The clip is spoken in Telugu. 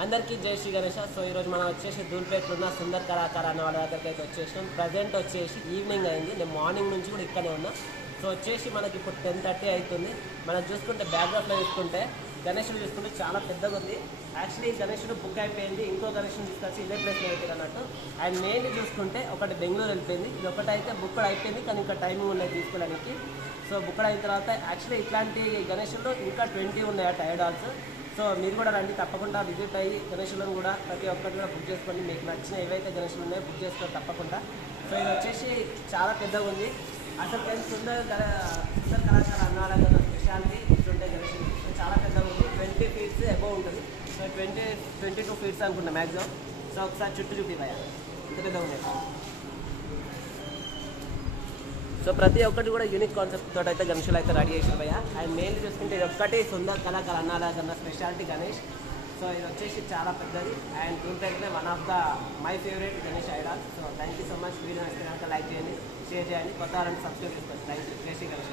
అందరికీ జై శ్రీ గణేష. సో ఈరోజు మనం వచ్చేసి ధూల్పేటలో ఉన్న సుందర్ కళాకార అన్న వాళ్ళ దగ్గరికి అయితే వచ్చేసినాం. ప్రజెంట్ వచ్చేసి ఈవినింగ్ అయింది, నేను మార్నింగ్ నుంచి కూడా ఇక్కడే ఉన్నా. సో వచ్చేసి మనకి ఇప్పుడు 10:30 అవుతుంది. మనం చూసుకుంటే బ్యాక్గ్రౌండ్లో చూసుకుంటే గణేశుడు చూసుకుంటే చాలా పెద్దగా ఉంది. యాక్చువల్లీ గణేశుడు బుక్ అయిపోయింది, ఇంకో గణేశుడు తీసుకొచ్చి ఇదే ప్లేస్లో పెట్టారు అన్నట్టు. అండ్ మెయిన్ చూసుకుంటే ఒకటి బెంగళూరు వెళ్ళిపోయింది, ఇది ఒకటి అయితే బుక్ అయిపోయింది, కానీ ఇంకా టైమింగ్ ఉన్నాయి తీసుకోవడానికి. సో బుక్ అయిన తర్వాత యాక్చువల్లీ ఇట్లాంటి గణేశులు ఇంకా 20 ఉన్నాయి టైర్డ్ హాల్స్. సో మీరు కూడా రండి, తప్పకుండా విజిట్ అయ్యి గణేశులను కూడా ప్రతి ఒక్కటి కూడా బుక్ చేసుకోండి. మీకు నచ్చిన ఏవైతే గణేశులు ఉన్నాయో బుక్ చేసుకోండి తప్పకుండా. సో ఇది వచ్చేసి చాలా పెద్దగా ఉంది. అసలు సుందర్ కళాకార అన్నారా స్పెషాలిటీ ఇట్లుంటే గణేశులు చాలా పెద్దగా ఉంది. 20 feet అబోవ్ ఉంటుంది. సో 22 feet అనుకుంటా మ్యాక్సిమం. సో ఒకసారి చుట్టూ చూపిపోయా ఇంత పెద్దగా ఉన్నాయి. సో ప్రతి ఒక్కటి కూడా యూనిక్ కాన్సెప్ట్ తోటి అయితే గణేశులు అయితే రెడీ చేసి పోయా. అండ్ మెయిన్లీ చూసుకుంటే ఇది ఒక్కటి సుందర్ కళాకార అన్నారా కన్నా స్పెషాలిటీ గణేష్. సో ఇది వచ్చేసి చాలా పెద్దది అండ్ ధూల్పేటనే one of the my favourite Ganesh idol. So thank you so much. Video నచ్చితే కనుక లైక్ చేయండి, షేర్ చేయండి, కొత్త వారిని సబ్స్క్రైబ్ చేసుకోండి. Thank you. జై శ్రీ గణేష్.